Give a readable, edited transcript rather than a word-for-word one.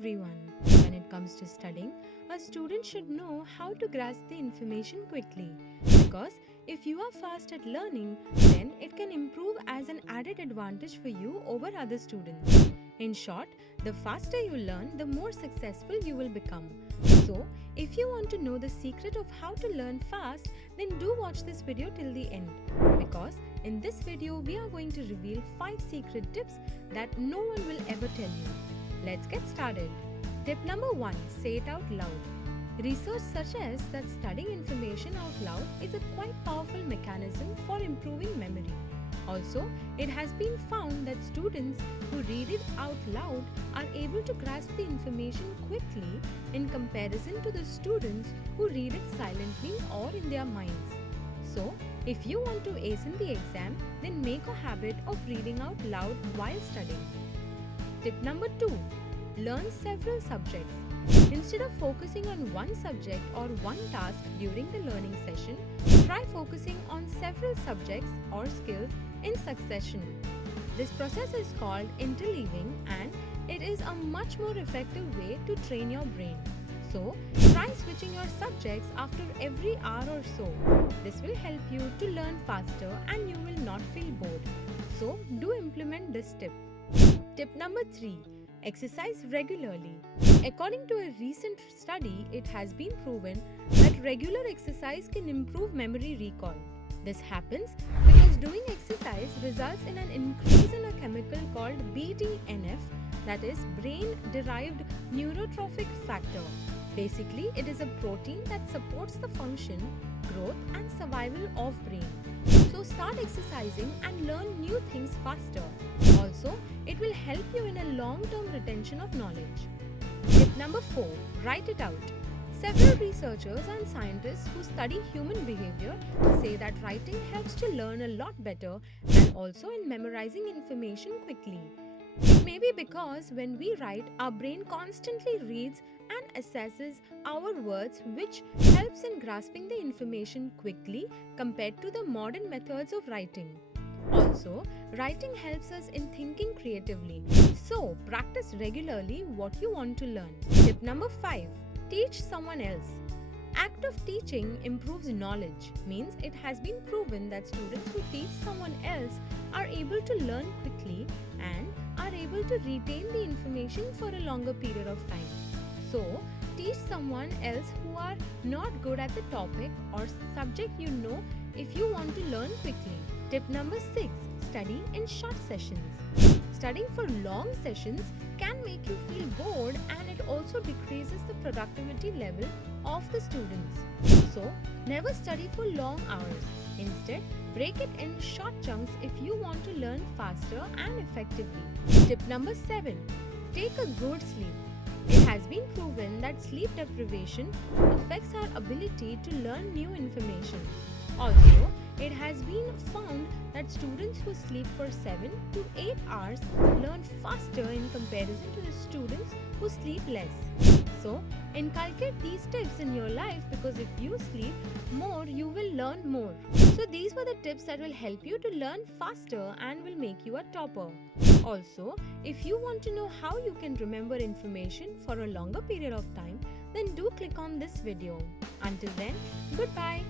everyone. When it comes to studying, a student should know how to grasp the information quickly. Because if you are fast at learning, then it can improve as an added advantage for you over other students. In short, the faster you learn, the more successful you will become. So, if you want to know the secret of how to learn fast, then do watch this video till the end. Because in this video, we are going to reveal 5 secret tips that no one will ever tell you. Let's get started. Tip number 1. Say it out loud. Research suggests that studying information out loud is a quite powerful mechanism for improving memory. Also, it has been found that students who read it out loud are able to grasp the information quickly in comparison to the students who read it silently or in their minds. So, if you want to ace in the exam, then make a habit of reading out loud while studying. Tip number 2. Learn several subjects. Instead of focusing on one subject or one task during the learning session, try focusing on several subjects or skills in succession. This process is called interleaving and it is a much more effective way to train your brain. So, try switching your subjects after every hour or so. This will help you to learn faster and you will not feel bored. So, do implement this tip. Tip number 3. Exercise regularly. According to a recent study, it has been proven that regular exercise can improve memory recall. This happens because doing exercise results in an increase in a chemical called BDNF, that is brain-derived neurotrophic factor. Basically, it is a protein that supports the function, growth and survival of brain. So start exercising and learn new things faster. Also, it will help you in a long-term retention of knowledge. Tip number 4. Write it out. Several researchers and scientists who study human behavior say that writing helps to learn a lot better and also in memorizing information quickly. It may be because when we write, our brain constantly reads and assesses our words, which helps in grasping the information quickly compared to the modern methods of writing. Also, writing helps us in thinking creatively. So, practice regularly what you want to learn. Tip number 5. Teach someone else. Act of teaching improves knowledge, means it has been proven that students who teach someone else are able to learn quickly and are able to retain the information for a longer period of time. So, teach someone else who are not good at the topic or subject if you want to learn quickly. Tip number 6. Study in short sessions. Studying for long sessions can make you feel bored and it also decreases the productivity level of the students. So, never study for long hours. Instead, break it in short chunks if you want to learn faster and effectively. Tip number 7. Take a good sleep. It has been proven that sleep deprivation affects our ability to learn new information. Also, it has been found that students who sleep for 7 to 8 hours learn faster in comparison to the students who sleep less. So, inculcate these tips in your life because if you sleep more, you will learn more. So, these were the tips that will help you to learn faster and will make you a topper. Also, if you want to know how you can remember information for a longer period of time, then do click on this video. Until then, goodbye.